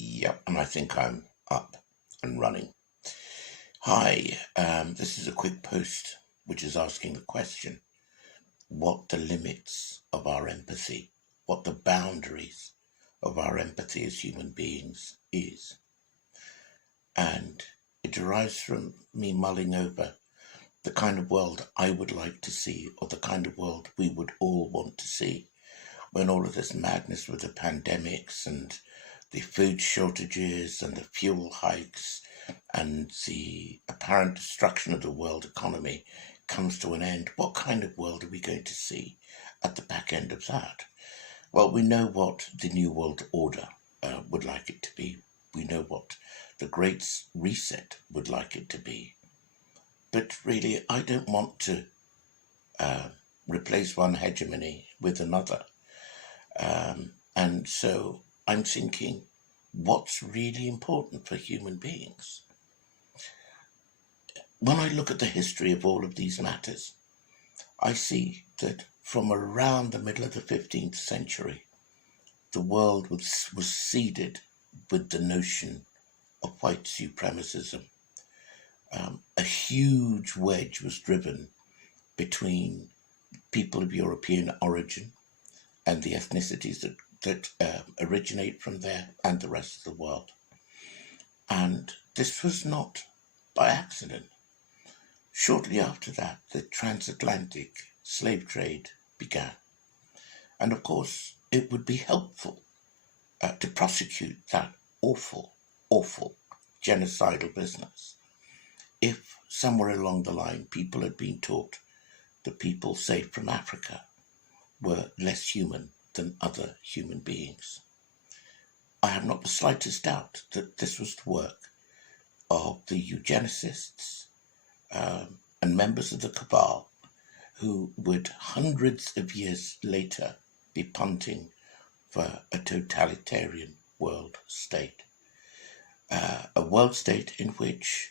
Yep, and I think I'm up and running. Hi, this is a quick post which is asking the question what the limits of our empathy, what the boundaries of our empathy as human beings is. And it derives from me mulling over the kind of world I would like to see, or the kind of world we would all want to see when all of this madness with the pandemics and the food shortages and the fuel hikes and the apparent destruction of the world economy comes to an end. What kind of world are we going to see at the back end of that? Well, we know what the New World Order would like it to be. We know what the Great Reset would like it to be. But really, I don't want to replace one hegemony with another. And so I'm thinking, what's really important for human beings? When I look at the history of all of these matters, I see that from around the middle of the 15th century, the world was seeded with the notion of white supremacism. A huge wedge was driven between people of European origin and the ethnicities that originate from there and the rest of the world. And this was not by accident. Shortly after that, the transatlantic slave trade began. And of course, it would be helpful to prosecute that awful, awful genocidal business if somewhere along the line people had been taught that people saved from Africa were less human than other human beings. I have not the slightest doubt that this was the work of the eugenicists and members of the cabal who would hundreds of years later be punting for a totalitarian world state. A world state in which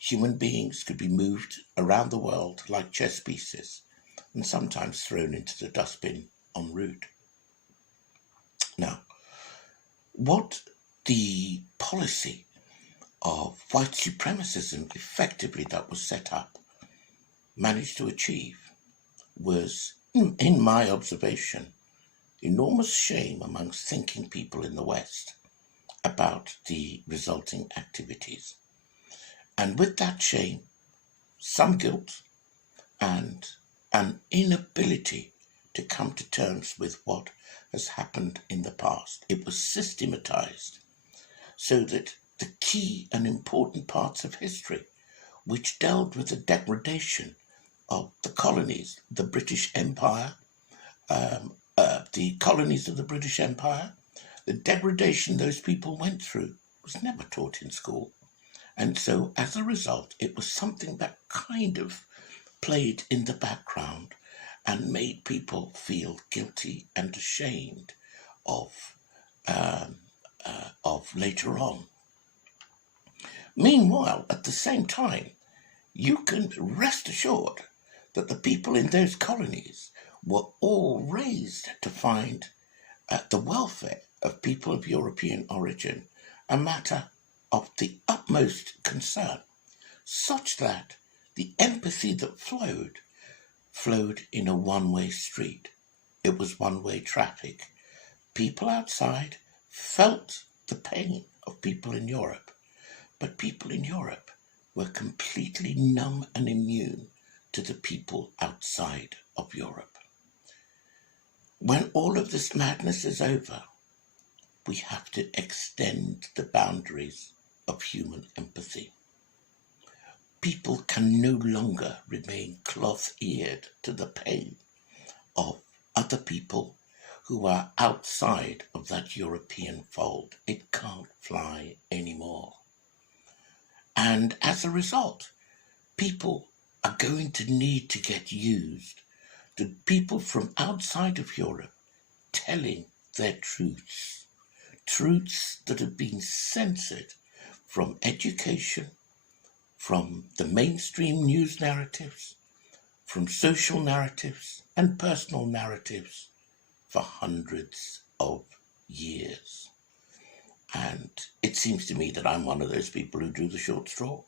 human beings could be moved around the world like chess pieces and sometimes thrown into the dustbin en route. Now, what the policy of white supremacism effectively that was set up managed to achieve was, in my observation, enormous shame amongst thinking people in the West about the resulting activities. And with that shame, some guilt and an inability to come to terms with what has happened in the past. It was systematized so that the key and important parts of history, which dealt with the degradation of the colonies, the British Empire, the colonies of the British Empire, the degradation those people went through was never taught in school. And so as a result, it was something that kind of played in the background and made people feel guilty and ashamed of later on. Meanwhile, at the same time, you can rest assured that the people in those colonies were all raised to find the welfare of people of European origin a matter of the utmost concern, such that the empathy that flowed in a one-way street. It was one-way traffic. People outside felt the pain of people in Europe, but people in Europe were completely numb and immune to the people outside of Europe. When all of this madness is over, we have to extend the boundaries of human empathy. People can no longer remain cloth-eared to the pain of other people who are outside of that European fold. It can't fly anymore. And as a result, people are going to need to get used to people from outside of Europe telling their truths that have been censored from education, from the mainstream news narratives, from social narratives and personal narratives for hundreds of years. And seems to me that I'm one of those people who drew the short straw,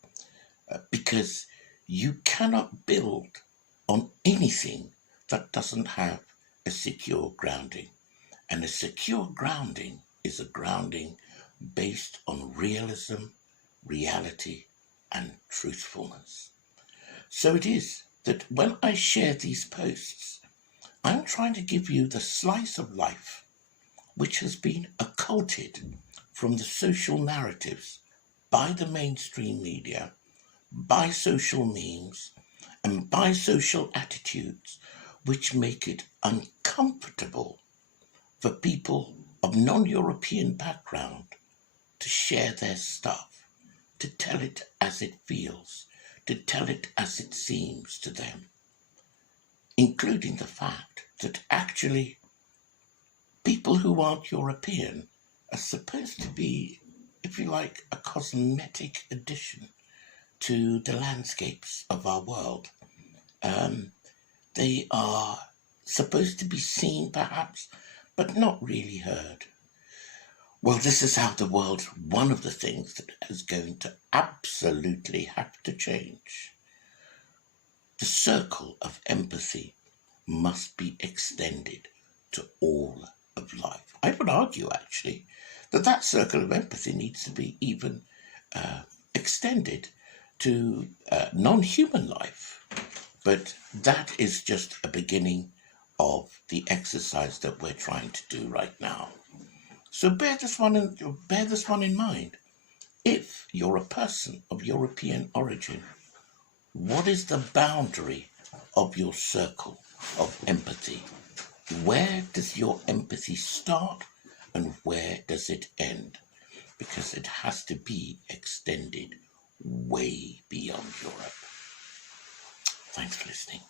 because you cannot build on anything that doesn't have a secure grounding. And a secure grounding is a grounding based on realism, reality, and truthfulness. So it is that when I share these posts, I'm trying to give you the slice of life which has been occulted from the social narratives by the mainstream media, by social memes, and by social attitudes which make it uncomfortable for people of non-European background to share their stuff, to tell it as it feels, to tell it as it seems to them, including the fact that actually people who aren't European are supposed to be, if you like, a cosmetic addition to the landscapes of our world. They are supposed to be seen, perhaps, but not really heard. Well, this is how the world, one of the things that is going to absolutely have to change. The circle of empathy must be extended to all of life. I would argue, actually, that circle of empathy needs to be even extended to non-human life. But that is just a beginning of the exercise that we're trying to do right now. So bear this one in mind. If you're a person of European origin, what is the boundary of your circle of empathy? Where does your empathy start and where does it end? Because it has to be extended way beyond Europe. Thanks for listening.